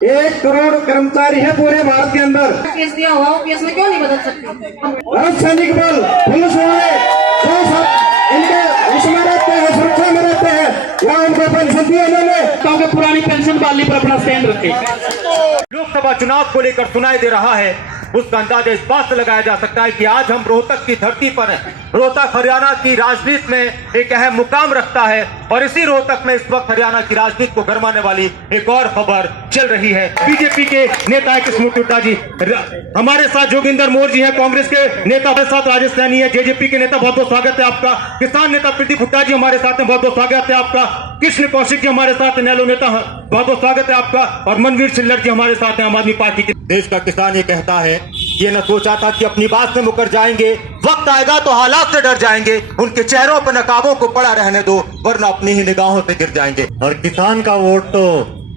1 करोड़ कर्मचारी है पूरे भारत के अंदर। केस दिया हुआ केस में क्यों नहीं बदल सकते? अर्धसैनिक बल पुलिस वाले जो सब इनके उसमें रहते हैं, सुरक्षा में रहते हैं, यहाँ उनको पेंशन दी उन्होंने, क्योंकि पुरानी पेंशन वाली पर अपना स्टैंड रखे। लोकसभा चुनाव को लेकर सुनाई दे रहा है, उसका अंदाजा इस बात से लगाया जा सकता है कि आज हम रोहतक की धरती पर हैं। रोहतक हरियाणा की राजनीति में एक अहम मुकाम रखता है और इसी रोहतक में इस वक्त हरियाणा की राजनीति को गरमाने वाली एक और खबर चल रही है। बीजेपी के नेता है कृष्णमूर्ति हुड्डा जी, हमारे साथ जोगिंदर मोर जी हैं, कांग्रेस के नेता हमारे साथ राजेश सैनी है, जेजेपी के नेता बहुत बहुत स्वागत है आपका, किसान नेता प्रदीप हुड्डा जी हमारे साथ हैं, बहुत बहुत स्वागत है आपका, कृष्ण कौशिक जी हमारे साथ, नैलो नेता बहुत बहुत स्वागत है आपका, और मनवीर छिल्लर जी हमारे साथ हैं आम आदमी पार्टी के। देश का किसान ये कहता है, ये न सोचा था कि अपनी बात से मुकर जाएंगे, वक्त आएगा तो हालात से डर जाएंगे, उनके चेहरों पर नकाबों को पड़ा रहने दो वरना अपनी ही निगाहों से गिर जाएंगे। और किसान का वोट तो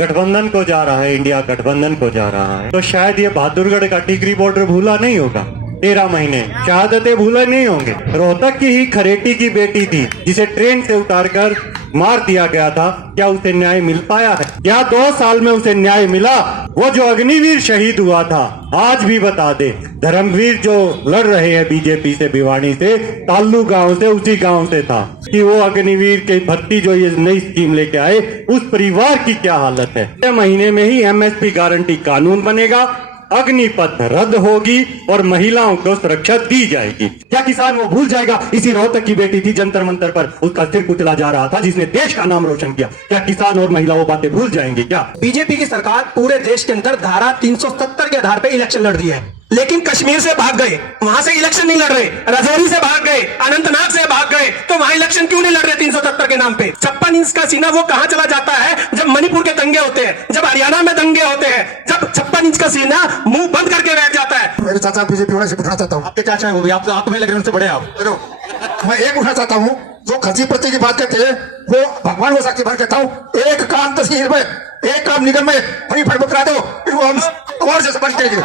गठबंधन को जा रहा है, इंडिया गठबंधन को जा रहा है, तो शायद ये बहादुरगढ़ का टिकरी बॉर्डर भूला नहीं होगा। 13 महीने शहादतें भूले नहीं होंगे। रोहतक की ही खरेटी की बेटी थी जिसे ट्रेन से उतारकर मार दिया गया था, क्या उसे न्याय मिल पाया है? क्या 2 साल में उसे न्याय मिला? वो जो अग्निवीर शहीद हुआ था, आज भी बता दे, धर्मवीर जो लड़ रहे हैं बीजेपी से भिवानी से, ताल्लू गांव से, उसी गांव से था कि वो अग्निवीर के भर्ती जो ये नई स्कीम लेके आए, उस परिवार की क्या हालत है। 6 महीने में ही एमएसपी गारंटी कानून बनेगा, अग्निपथ रद्द होगी और महिलाओं को सुरक्षा दी जाएगी। क्या किसान वो भूल जाएगा? इसी रोहतक की बेटी थी, जंतर मंतर पर उसका सिर कुचला जा रहा था, जिसने देश का नाम रोशन किया। क्या किसान और महिला वो बातें भूल जाएंगे क्या? बीजेपी की सरकार पूरे देश के अंदर धारा 370 के आधार पर इलेक्शन लड़ रही है, लेकिन कश्मीर से भाग गए, वहां से इलेक्शन नहीं लड़ रहे, राजौरी से भाग गए, अनंतनाग से भाग गए, तो वहां इलेक्शन क्यों नहीं लड़ रहे 370 के नाम पे? 56 इंच का सीना वो कहां चला जाता है जब मणिपुर के दंगे होते हैं, जब हरियाणा में दंगे होते हैं, जब 56 इंच का सीना मुंह बंद करके बैठ जाता है। मेरे चाचा बीजेपी वाले से पूछना चाहता हूँ। आपके चाचा है वो भी, आप तुम्हें लग रहे हैं उनसे बड़े आप। मैं एक पूछना चाहता हूँ, जो खर्ची पर्ची की बात करते हैं वो भगवान को साक्षी भर कहता हूँ, एक काम तहसील में, एक काम निगम में वही फटबुक करा दो, फिर वो हम और जैसे बन करेंगे।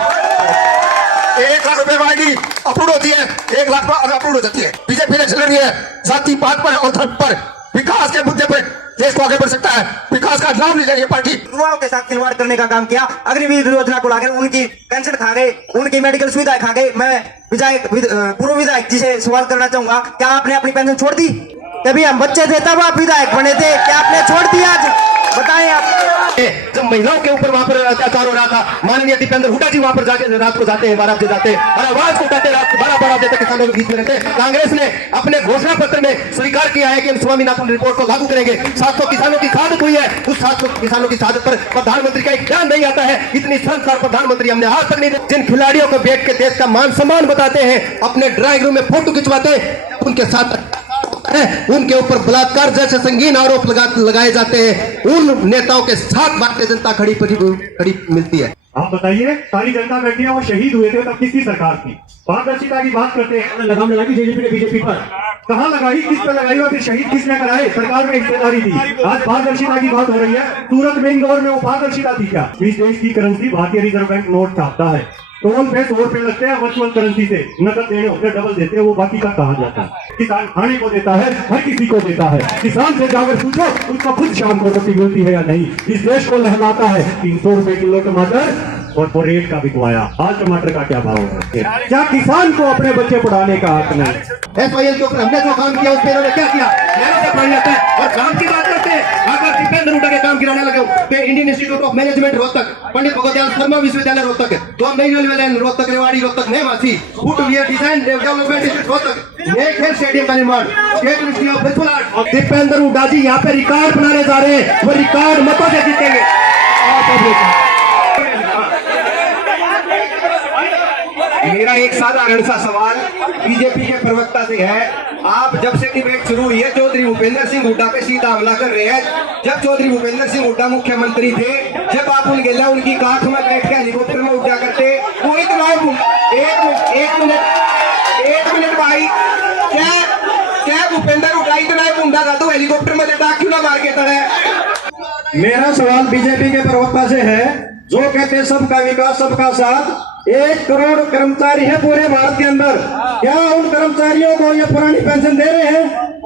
1 लाख रुपए मांगी अप्रूव होती है, 1 लाख पर अप्रूव हो जाती है। बीजेपी ने चल रही है जाति पात पर और धर्म पर, विकास के मुद्दे पर देश को आगे बढ़ सकता है, विकास का नाम नहीं लेगी पार्टी। युवाओं के साथ खिलवाड़ करने का काम किया, अग्निवीर योजना को लाकर उनकी पेंशन खा गए, उनकी मेडिकल सुविधाएं खा गए। मैं पूर्व विधायक जी से सवाल करना चाहूंगा, क्या आपने अपनी पेंशन छोड़ दी? कभी हम बच्चे थे तब आप विधायक बने थे, क्या आपने छोड़ दिया? आज बताएं आप। जब महिलाओं के ऊपर वहां पर अत्याचार हो रहा था, माननीय दीपेंद्र हुड्डा जी वहां पर जाके रात को जाते हैं, 12 बजे जाते हैं और आवाज उठाते, रात को 12 बजे तक किसानों के बीच में रहते हैं। कांग्रेस ने अपने घोषणा पत्र में स्वीकार किया है कि हम स्वामीनाथन रिपोर्ट को लागू करेंगे। 700 किसानों की शहादत हुई है, उस 700 किसानों की शहादत पर प्रधानमंत्री का एक ध्यान नहीं आता है। इतनी संस्कार प्रधानमंत्री हमने आज तक नहीं। जिन खिलाड़ियों को बैठ के देश का मान सम्मान बताते हैं, अपने ड्राइंग रूम में फोटो खिंचवाते हैं, उनके साथ उनके ऊपर बलात्कार जैसे संगीन आरोप लगाए जाते हैं, उन नेताओं के साथ भारतीय जनता खड़ी मिलती है। आप बताइए, सारी जनता बैठी है, वो शहीद हुए थे तब किसकी सरकार थी? पारदर्शिता की बात करते हैं, लगाम लगाई जेजेपी ने बीजेपी पर, कहाँ लगाई, किस पर लगाई और फिर शहीद किसने कराए? सरकार में हिस्सेदारी थी। आज पारदर्शिता की बात हो रही है, सूरत में इंदौर में वो पारदर्शिता थी क्या? इस देश की करेंसी भारतीय रिजर्व बैंक नोट छापता है, टोल पे 100 रुपए लगते हैं, वर्चुअल करेंसी से नकद देने होते डबल देते हैं, वो बाकी का कहा जाता है? किसान खाने को देता है, हर किसी को देता है। किसान से जाकर पूछो उसको खुद शाम को रोटी मिलती है या नहीं। इस देश को लहलाता है 300 रुपए किलो टमाटर और वो रेट का बिकवाया। आज टमाटर का क्या भाव है? क्या किसान को अपने बच्चे पढ़ाने का हक नहीं? SYL के ऊपर हमने जो काम किया उस पर इन्होंने क्या किया? मेहनत से पानी आता है। और काम की बात करते हैं, अगर दीपेंद्र हुड्डा के काम गिराने लगे तो Indian Institute of Management Rohtak, Pandit Bhagwat Dayal Sharma विश्वविद्यालय रोहतक, तो नई रेलवे लाइन रोहतक रेवाड़ी रोहतक नेवासी, Footwear Design Development Institute Rohtak, नए खेल स्टेडियम का निर्माण, State University of Visual Art. और दीपेंद्र हुड्डा जी यहाँ पे रिकॉर्ड बनाने जा रहे हैं, वो रिकॉर्ड मतों से जीतेंगे। मेरा एक साधारण सा सवाल बीजेपी के प्रवक्ता से है, आप जब से डिबेट शुरू हुई है चौधरी भूपेंद्र सिंह हुड्डा पे सीधा हमला कर रहे हैं। जब चौधरी भूपेंद्र सिंह हुड्डा मुख्यमंत्री थे, जब आप उनकी काख में बैठ के हेलीकॉप्टर में उड़ जा करते, वो इतना एक मिनट भाई, क्या भूपेंद्र हुड्डा इतना गुंडा था तो हेलीकॉप्टर में देता क्यों ना मार के तड़े? मेरा सवाल बीजेपी के प्रवक्ता से है, जो कहते हैं सबका विकास सबका साथ, 1 करोड़ कर्मचारी है पूरे भारत के अंदर, क्या उन कर्मचारियों को ये पुरानी पेंशन दे रहे हैं?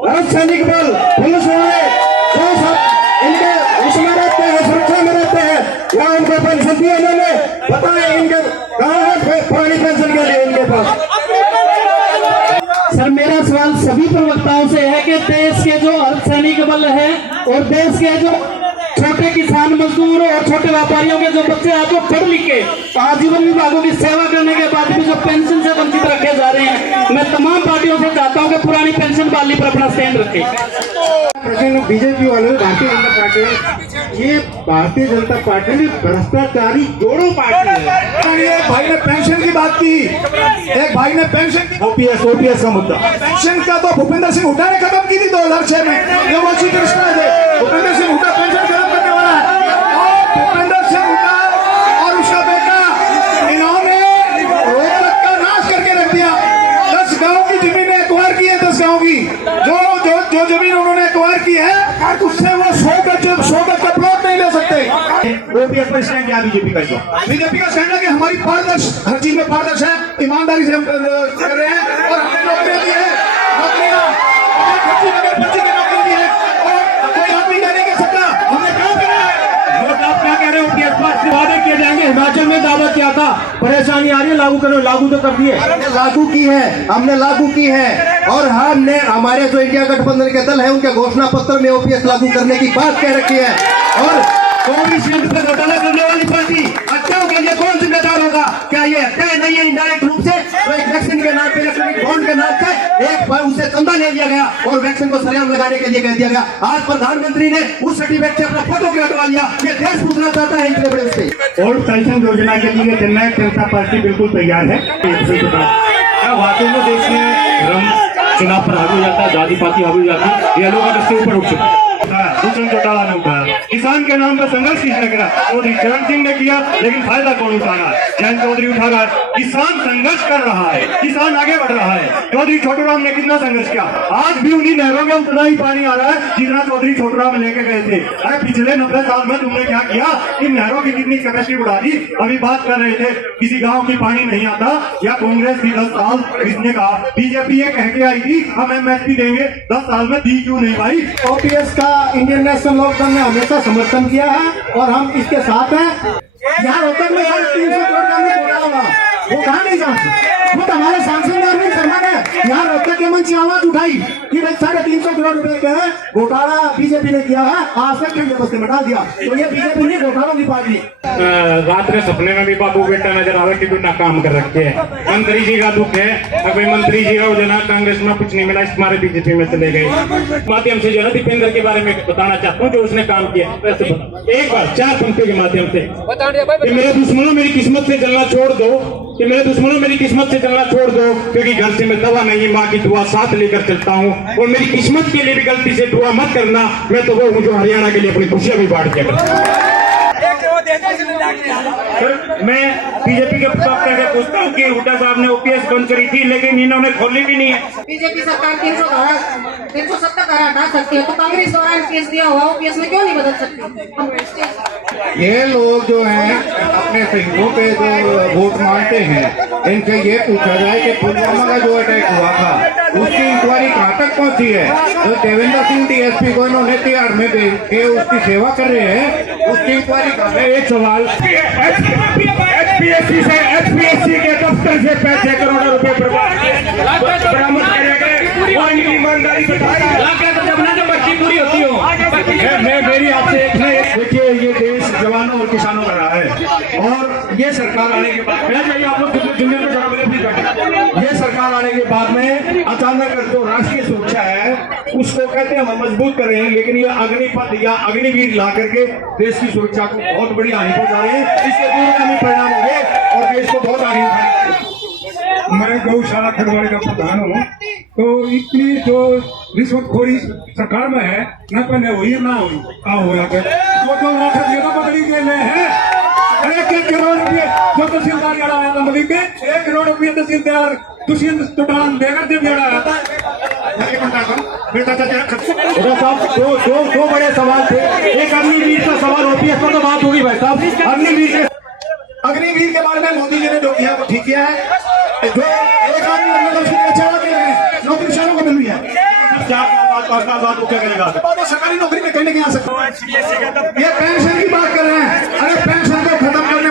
अर्धसैनिक बल पुलिस वाले जो सब इनके उसमें रहते हैं, सुरक्षा में रहते हैं, क्या उनको पेंशन दी इन्होंने, बताएं इनके कहाँ है पुरानी पेंशन के लिए इनके पास। सर मेरा सवाल सभी प्रवक्ताओं से है कि देश के जो अर्धसैनिक बल है और देश के जो छोटे किसान मजदूर और छोटे व्यापारियों के जो बच्चे आज जो पढ़ लिख के आजीवन विभागों की सेवा करने के बाद भी जो पेंशन से वंचित रखे जा रहे हैं, मैं तमाम पार्टियों से चाहता हूं कि पुरानी पेंशन बहाली पर अपना स्टैंड रखें। बीजेपी वाले भारतीय जनता पार्टी, ये भारतीय जनता पार्टी में भ्रष्टाचारी जोड़ों पार्टी है। एक भाई ने पेंशन की बात की, एक भाई ने पेंशन ओपीएस का मुद्दा, पेंशन का तो भूपेंद्र सिंह हुड्डा ने खत्म की थी 2006 में, जो वो चीफ मिनिस्टर थे। भूपेंद्र सिंह हुड्डा पेंशन खत्म करने वाला है, और भूपेंद्र सिंह हुड्डा और उसका बेटा, इन्होंने रोहतक का नाश करके रख दिया। 10 गांव की जमीनें एक्वायर की है, 10 गांव की जो जमीन उन्होंने एक्वायर की है, उससे वो 100 गज का प्लॉट नहीं ले सकते। ओपीएस पर स्टैंड क्या बीजेपी का? बीजेपी का स्टैंड है कि हमारी पारदर्श, हर चीज में पारदर्श है, ईमानदारी से हम कर रहे हैं, और हमने नौकरियां दी है, नौकरियां बच्चे की नौकरी दी है, और कोई आदमी नहीं कह सकता हमने काम करा है। वोट आप क्या कह रहे हो? ओपीएस पास वादे किए जाएंगे, हिमाचल में दावा किया था, परेशानी आ रही है, लागू करो, लागू तो कर दिए। लागू की है, हमने लागू की है, और हमने हमारे जो इंडिया गठबंधन के दल है उनके घोषणा पत्र में ओपीएस लागू करने की बात कह रखी है। और कोविशील्ड पर घोटाला करने वाली पार्टी हत्याओं के लिए कौन जिम्मेदार होगा? क्या ये हत्या नहीं है इंडायरेक्ट रूप से? तो एक वैक्सीन के नाम पे, इलेक्ट्रॉनिक बॉन्ड के नाम से एक बार उसे चंदा ले लिया गया और वैक्सीन को सरेआम लगाने के लिए कह दिया गया। आज प्रधानमंत्री ने उस सर्टिफिकेट से अपना फोटो क्यों हटवा लिया? ये देश पूछना चाहता है इतने बड़े उससे। और पेंशन योजना के लिए जननायक जनता पार्टी बिल्कुल तैयार है। क्या वाकई में देश में चुनाव पर हावी हो जाता है, जाति पाति हावी हो जाती है, ये लोग इससे ऊपर उठ चुके हैं। भूषण चौटाला ने उठाया, किसान के नाम पर संघर्ष किसने करा? चौधरी चरण सिंह ने किया, लेकिन फायदा कौन उठा रहा है? जयंत चौधरी उठा रहा है। किसान संघर्ष कर रहा है, किसान आगे बढ़ रहा है। चौधरी छोटूराम ने कितना संघर्ष किया? आज भी उन्हीं नहरों में उतना ही पानी आ रहा है जितना चौधरी छोटूराम लेके गए थे। अरे पिछले 90 साल में तुमने क्या किया? इन नहरों की कितनी कैपेसिटी बढ़ा दी? अभी बात कर रहे थे किसी गाँव की पानी नहीं आता, या कांग्रेस की 10 साल किसने कहा? बीजेपी ये कह के आई थी हम एमएसपी देंगे, 10 साल में दी क्यों नहीं भाई? ओपीएस का इंडियन नेशनल लोकदल ने हमेशा समर्थन किया है और हम इसके साथ हैं। यहाँ रोहतक में 350 करोड़ का घोटाला हुआ, वो कहाँ नहीं जानते? खुद हमारे सांसद अरविंद शर्मा ने यहाँ रोहतक के मंच से आवाज उठाई कि भाई 350 करोड़ रुपए का घोटाला बीजेपी ने किया है, आज तक व्यवस्था में डाल दिया। तो ये बीजेपी ने घोटाला की पार्टी। रात में सपने में भी बाबू बेटा नजर आवे कि तू नाकाम कर रखे है। मंत्री जी का दुख है, अगर मंत्री जी का जना कांग्रेस में कुछ नहीं मिला, इस तुम्हारे बीजेपी में चले गए। माध्यम से जो है दीपेंद्र के बारे में बताना चाहता हूँ जो उसने काम किया। वैसे एक बार 4 पंक्तियों के माध्यम से कि मेरे दुश्मनों मेरी किस्मत से जलना छोड़ दो, कि मेरे दुश्मनों मेरी किस्मत से जलना छोड़ दो, क्योंकि घर से मैं दवा नहीं माँ की दुआ साथ लेकर चलता हूँ, और मेरी किस्मत के लिए भी गलती से दुआ मत करना। मैं तो वो हूँ जो हरियाणा के लिए अपनी खुशियां भी बांट दिया। सर मैं बीजेपी के प्रवक्ता से पूछता हूँ कि हुड्डा साहब ने ओपीएस बंद करी थी, लेकिन इन्होंने खोली भी नहीं है। बीजेपी सरकार 370 धारा हटा सकती है, तो कांग्रेस द्वारा केस दिया हुआ ओपीएस में क्यों नहीं बदल सकती? ये लोग जो हैं अपने सैनिकों पे जो वोट मांगते हैं, इनसे ये पूछा जाए कि पुलवामा का जो अटैक हुआ था उसकी इंक्वायरी कहाँ तक पहुंची है? जो देवेंद्र सिंह डीएसपी को इन्होंने तिहाड़ में भेज के उसकी सेवा कर रहे हैं, उसकी इंक्वायरी कहाँ है? एक सवाल, एचपीएससी के दफ्तर से पैसे करोड़ों रुपए बरामद करे गए, वो इनकी ईमानदारी बताई तो जब ना जब मर्जी पूरी होती हो। मैं मेरी आपसे एक है, देखिए ये देश जवानों और किसानों का रहा है, और ये सरकार आने के बाद आप लोग दुनिया में जरा मिले, ये सरकार आने के बाद में अचानक जो राष्ट्रीय सुरक्षा है उसको कहते हैं हम मजबूत कर रहे हैं, लेकिन ये अग्निपथ या अग्निवीर ला करके देश की सुरक्षा को बहुत बड़ी हानि पहुंचा रहे हैं। इसके दूरगामी परिणाम होंगे और देश को बहुत हानि उठाएंगे। मैं गौशाला खड़वाड़े का प्रधान हूँ, तो इतनी जो रिश्वतखोरी सरकार में है, न पहले हुई ना हुई का हो गया 2 लाख रुपये तो बदली के लिए है। 1 करोड़ रुपये जो तहसीलदार अड़ाया था बदली के 1 करोड़ रुपये तहसीलदार दुष्यंत चौटाला बेगर से भी अड़ाया था। दो बड़े सवाल थे, एक अग्निवीर का सवाल ओपीएस पर तो बात होगी भाई साहब। अग्निवीर के बारे में मोदी जी ने जो किया वो ठीक किया है। जो एक आदमी नौकरी शालों को मिल रही है, सरकारी नौकरी में कहने की आ सकता है। ये पेंशन की बात कर रहे हैं, अरे पेंशन को खत्म करने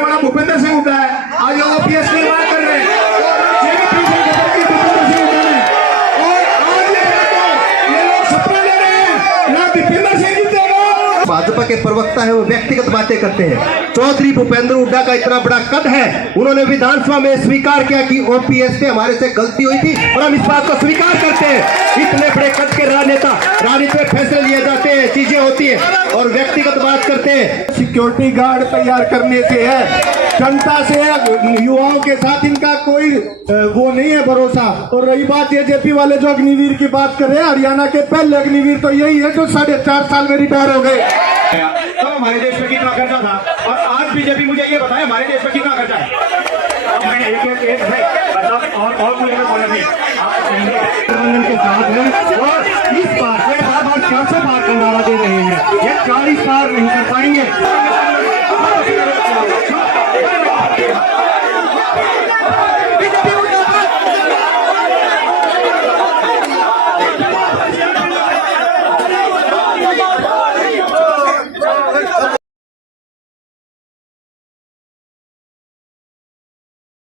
है वो व्यक्तिगत बातें करते हैं। चौधरी भूपेंद्र हुड्डा का इतना बड़ा कद है, उन्होंने विधानसभा में स्वीकार किया कि ओपीएस से हमारे से गलती हुई थी और हम इस बात को स्वीकार करते हैं। इतने बड़े कद के राजनेता, राजनीति में फैसले लिए जाते हैं, चीजें होती है और व्यक्तिगत बात करते हैं। सिक्योरिटी गार्ड तैयार करने से है, जनता से, युवाओं के साथ इनका कोई वो नहीं है भरोसा। और रही बात जेजेपी वाले जो अग्निवीर की बात कर रहे हैं, हरियाणा के पहले अग्निवीर तो यही है जो 4.5 साल में रिटायर हो गए। तो हमारे देश में कितना खर्चा था और आज बीजेपी मुझे ये बताए हमारे देश में कितना खर्चा है। और मुझे बोला नहीं गठबंधन के साथ हैं और इस बार 400 पार का नारा दे रहे हैं। ये 40 पार नहीं कर पाएंगे।